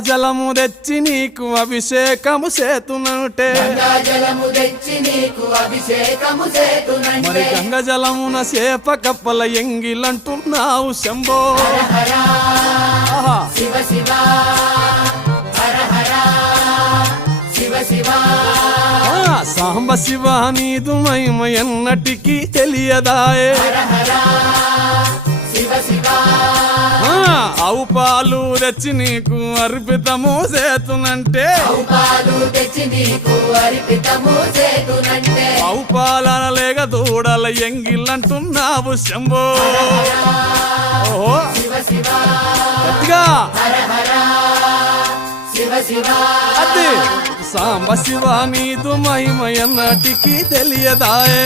జలము తెచ్చి నీకు అభిషేకము చేతునంటే మరి గంగ జలమున చేప కప్పల ఎంగిలంటున్నావు శంభో సాంబ శివ నీదు మహిమ ఎన్నటికీ తెలియదాయే ఆవు పాలు తెచ్చి నీకు అర్పితము చేతునంటే ఆవు పాలన లేక దూడల ఎంగిల్లంటున్నావు శంభో ఓహో గట్టిగా అది సాంబ శివ నీదు మహిమ ఎన్నటికీ తెలియదాయే